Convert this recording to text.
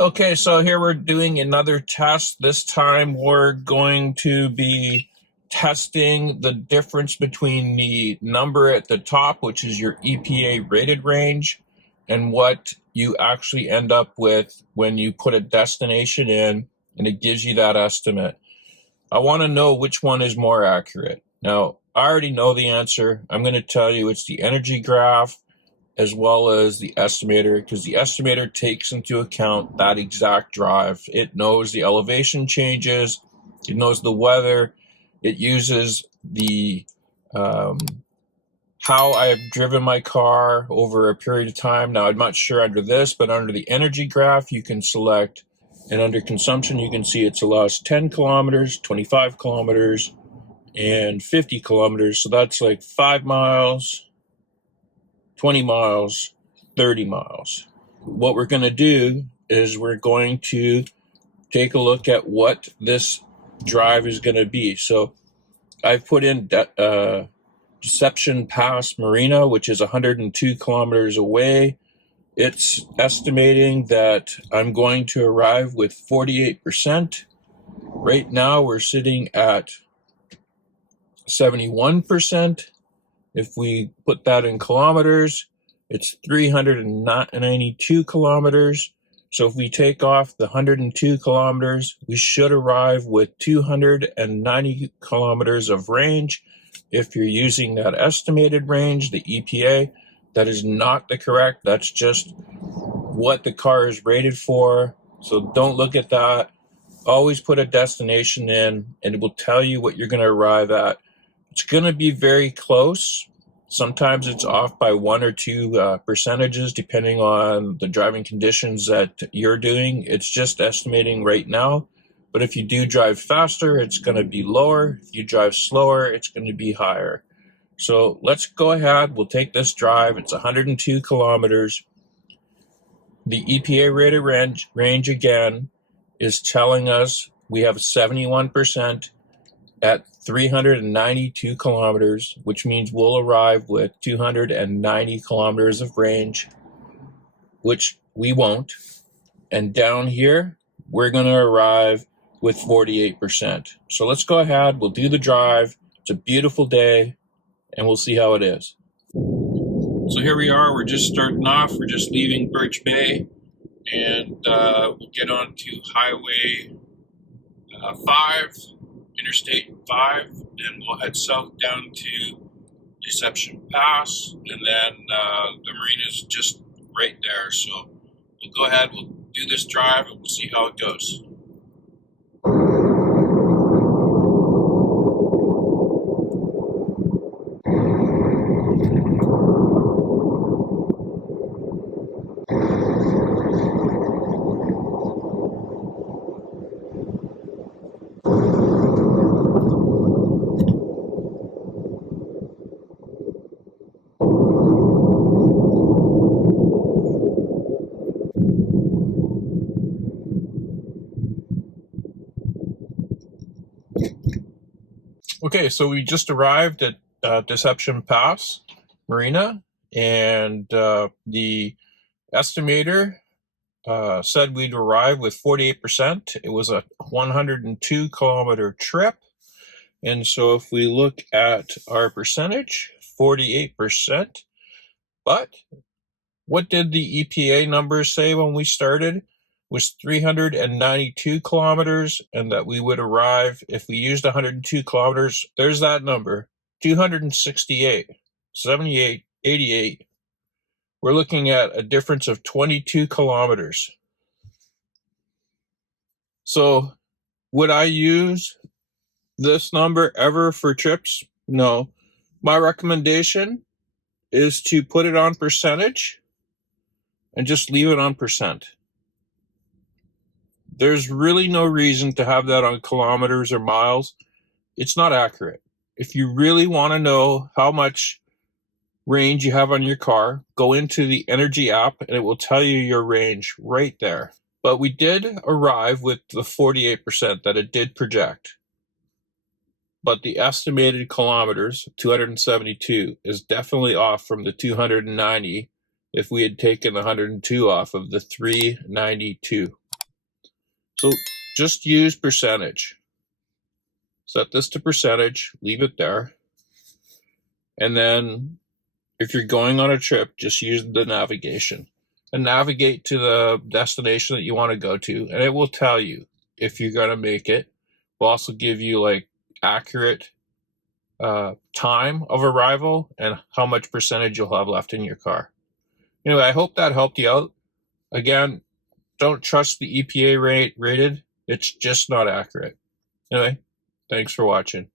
Okay, so here we're doing another test. This time we're going to be testing the difference between the number at the top, which is your EPA rated range, and what you actually end up with when you put a destination in and it gives you that estimate. I want to know which one is more accurate. Now, I already know the answer. I'm going to tell you it's the energy graph as well as the estimator, because the estimator takes into account that exact drive. It knows the elevation changes, it knows the weather, it uses the how I have driven my car over a period of time. Now, I'm not sure under this, but under the energy graph, you can select, and under consumption, you can see it's allows 10 kilometers, 25 kilometers, and 50 kilometers. So that's like 5 miles, 20 miles, 30 miles. What we're going to do is we're going to take a look at what this drive is going to be. So I've put in Deception Pass Marina, which is 102 kilometers away. It's estimating that I'm going to arrive with 48%. Right now we're sitting at 71%. If we put that in kilometers, it's 392 kilometers. So if we take off the 102 kilometers, we should arrive with 290 kilometers of range. If you're using that estimated range, the EPA, that is not the correct. That's just what the car is rated for. So don't look at that. Always put a destination in, and it will tell you what you're going to arrive at. It's going to be very close. Sometimes it's off by 1 or 2 percentages, depending on the driving conditions that you're doing. It's just estimating right now. But if you do drive faster, it's going to be lower. If you drive slower, it's going to be higher. So let's go ahead. We'll take this drive. It's 102 kilometers. The EPA rated range again is telling us we have 71% at 392 kilometers, which means we'll arrive with 290 kilometers of range, which we won't. And down here, we're going to arrive with 48%. So let's go ahead. We'll do the drive. It's a beautiful day, and we'll see how it is. So here we are. We're just starting off. We're just leaving Birch Bay, and we'll get on to Highway 5. Interstate 5, and we'll head south down to Deception Pass, and then the marina's just right there. So we'll go ahead, we'll do this drive, and we'll see how it goes. Okay, so we just arrived at Deception Pass Marina, and the estimator said we'd arrive with 48%. It was a 102 kilometer trip. And so if we look at our percentage, 48%. But what did the EPA numbers say when we started? Was 392 kilometers, and that we would arrive, if we used 102 kilometers, there's that number, 268, 78, 88. We're looking at a difference of 22 kilometers. So would I use this number ever for trips? No. My recommendation is to put it on percentage and just leave it on percent. There's really no reason to have that on kilometers or miles. It's not accurate. If you really want to know how much range you have on your car, go into the Energy app and it will tell you your range right there. But we did arrive with the 48% that it did project. But the estimated kilometers, 272, is definitely off from the 290 if we had taken the 102 off of the 392. So just use percentage. Set this to percentage, leave it there. And then if you're going on a trip, just use the navigation and navigate to the destination that you want to go to. And it will tell you if you're going to make it. We'll also give you like accurate time of arrival and how much percentage you'll have left in your car. Anyway, I hope that helped you out. Again, don't trust the EPA rated. It's just not accurate. Anyway, thanks for watching.